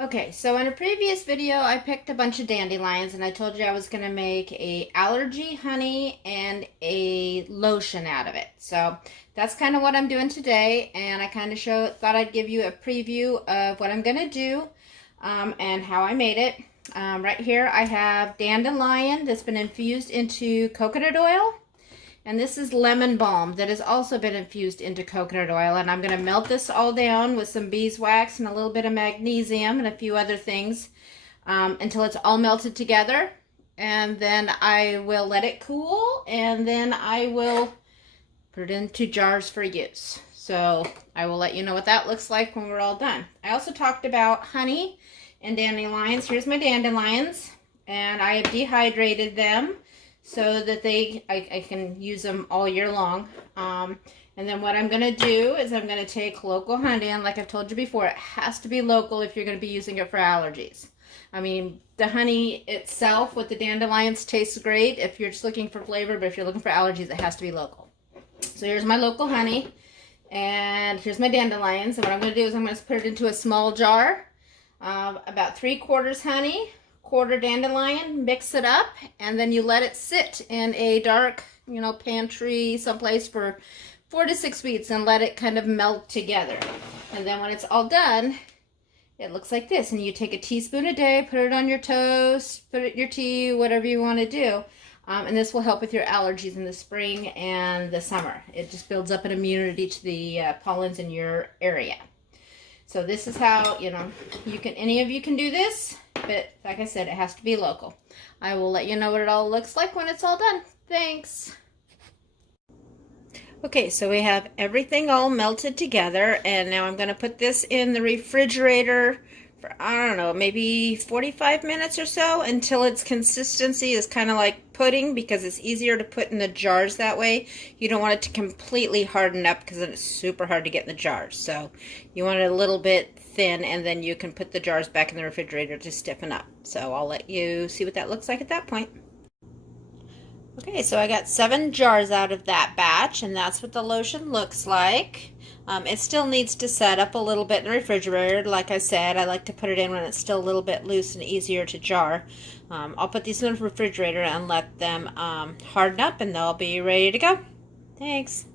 Okay, so in a previous video, I picked a bunch of dandelions and I told you I was going to make a allergy honey and a lotion out of it. So that's kind of what I'm doing today, and I kind of thought I'd give you a preview of what I'm going to do and how I made it. Right here I have dandelion that's been infused into coconut oil. And this is lemon balm that has also been infused into coconut oil. And I'm going to melt this all down with some beeswax and a little bit of magnesium and a few other things until it's all melted together. And then I will let it cool, and then I will put it into jars for use. So I will let you know what that looks like when we're all done. I also talked about honey and dandelions. Here's my dandelions, and I have dehydrated them so that I can use them all year long. And then what I'm going to do is I'm going to take local honey, and like I've told you before, it has to be local if you're going to be using it for allergies. I mean, the honey itself with the dandelions tastes great if you're just looking for flavor, but if you're looking for allergies, it has to be local. So here's my local honey, and here's my dandelions, and what I'm going to do is I'm going to put it into a small jar, about 3/4 honey, 1/4 dandelion, mix it up, and then you let it sit in a dark, pantry someplace for 4 to 6 weeks and let it kind of melt together. And then when it's all done, it looks like this. And you take a teaspoon a day, put it on your toast, put it in your tea, whatever you want to do. And this will help with your allergies in the spring and the summer. It just builds up an immunity to the pollens in your area. So this is how, any of you can do this, but like I said, it has to be local. I will let you know what it all looks like when it's all done. Thanks. Okay, so we have everything all melted together, and now I'm going to put this in the refrigerator for, I don't know, maybe 45 minutes or so until its consistency is kind of like pudding, because it's easier to put in the jars that way. You don't want it to completely harden up because then it's super hard to get in the jars. So you want it a little bit thin, and then you can put the jars back in the refrigerator to stiffen up. So I'll let you see what that looks like at that point. Okay, so I got 7 jars out of that batch, and that's what the lotion looks like. It still needs to set up a little bit in the refrigerator. Like I said, I like to put it in when it's still a little bit loose and easier to jar. I'll put these in the refrigerator and let them harden up, and they'll be ready to go. Thanks.